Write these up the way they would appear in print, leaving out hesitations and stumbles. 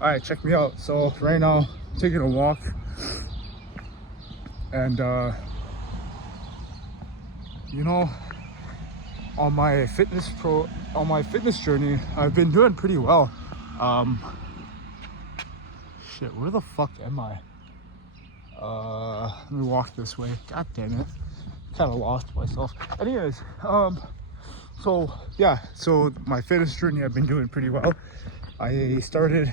All right, check me out. So right now, I'm taking a walk, and you know, on my fitness journey, I've been doing pretty well. Shit, where the fuck am I? Let me walk this way. God damn it, kind of lost myself. Anyways, so yeah, so my fitness journey, I've been doing pretty well. I started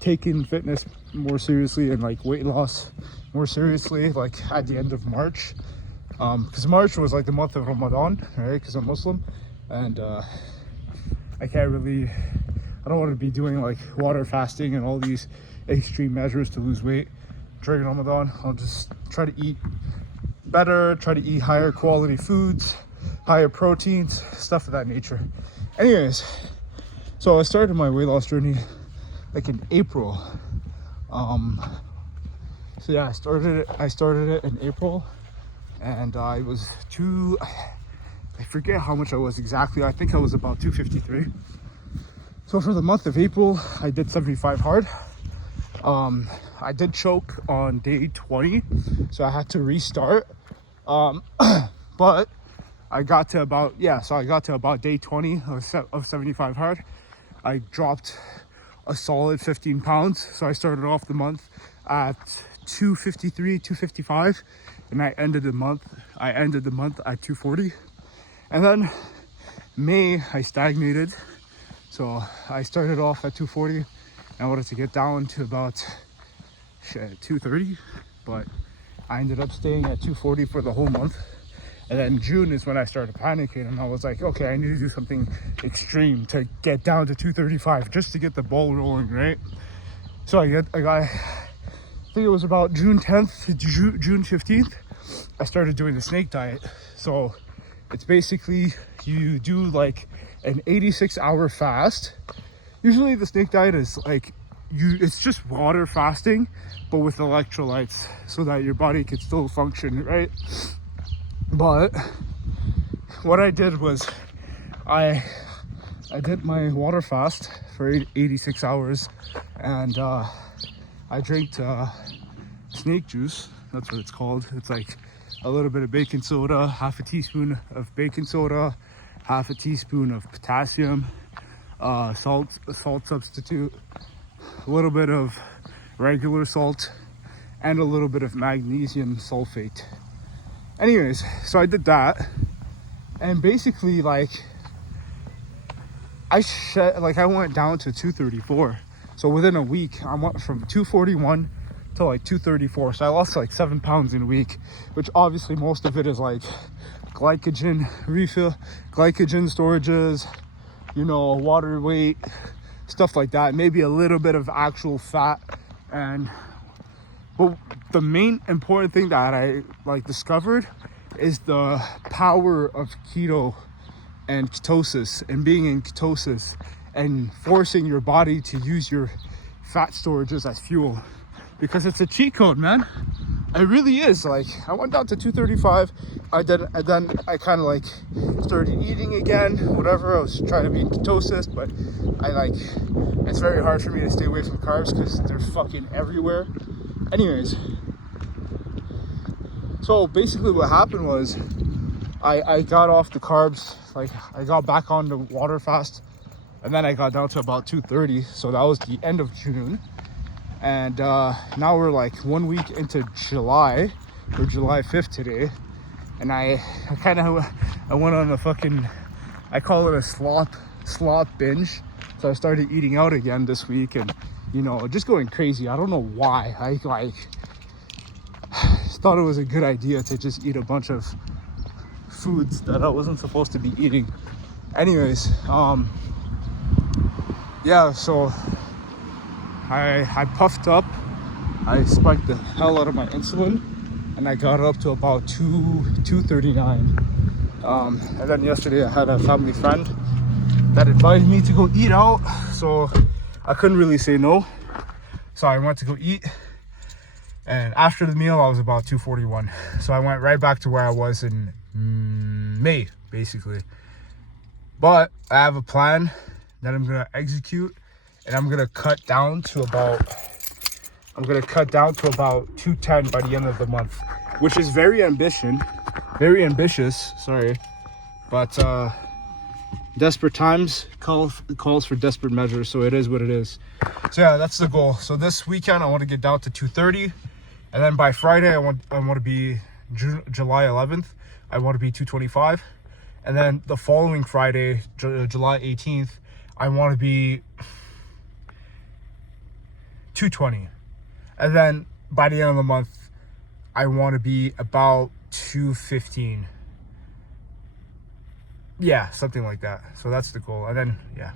taking fitness more seriously and like weight loss more seriously like at the end of March, because March was like the month of Ramadan, right? Because I'm Muslim, and I don't want to be doing like water fasting and all these extreme measures to lose weight during Ramadan. I'll just try to eat better, try to eat higher quality foods, higher proteins, stuff of that nature. Anyways, so I started my weight loss journey like in April. So yeah, I started it in April, and I was I forget how much I was exactly. I think I was about 253. So for the month of April, I did 75 hard. I did choke on day 20, so I had to restart. But I got to about day 20 of 75 hard. I dropped a solid 15 pounds. So I started off the month at 253, 255, and I ended the month at 240. And then May, I stagnated. So I started off at 240. I wanted to get down to about 230, but I ended up staying at 240 for the whole month. And then June is when I started panicking, and I was like, okay, I need to do something extreme to get down to 235 just to get the ball rolling, right? So I think it was about June 10th to June 15th, I started doing the snake diet. So it's basically you do like an 86-hour fast. Usually the snake diet is like it's just water fasting, but with electrolytes so that your body can still function, right? But what I did was I did my water fast for 86 hours, and I drank snake juice. That's what it's called. It's like a little bit of baking soda, half a teaspoon of baking soda, half a teaspoon of potassium, a salt substitute, a little bit of regular salt, and a little bit of magnesium sulfate. Anyways, so I did that, and basically like I went down to 234. So within a week, I went from 241 to like 234. So I lost like 7 pounds in a week, which obviously most of it is like glycogen storages, water weight, stuff like that. Maybe a little bit of actual fat. But the main important thing that I discovered is the power of keto and ketosis, and being in ketosis and forcing your body to use your fat storages as fuel, because it's a cheat code, man. It really is. Like, I went down to 235. And then I kind of started eating again, whatever. I was trying to be in ketosis, but it's very hard for me to stay away from carbs because they're fucking everywhere. Anyways, so basically what happened was I got off the carbs. I got back on the water fast, and then I got down to about 230. So that was the end of June, and now we're like 1 week into July. Or July 5th today, and I went on I call it a sloth binge. So I started eating out again this week, and just going crazy. I don't know why. I thought it was a good idea to just eat a bunch of foods that I wasn't supposed to be eating. Anyways, yeah, so I puffed up. I spiked the hell out of my insulin, and I got up to about 239. And then yesterday I had a family friend that invited me to go eat out, so I couldn't really say no. So I went to go eat, and after the meal I was about 241. So I went right back to where I was in May, basically. But I have a plan that I'm gonna execute and I'm gonna cut down to about 210 by the end of the month, which is very ambitious. Sorry, but desperate times calls for desperate measures. So it is what it is. So yeah, that's the goal. So this weekend I want to get down to 230, and then by Friday I want to be July 11th. I want to be 225, and then the following Friday, July 18th, I want to be 220. And then by the end of the month, I want to be about 215. Yeah, something like that. So that's the goal. And then, yeah.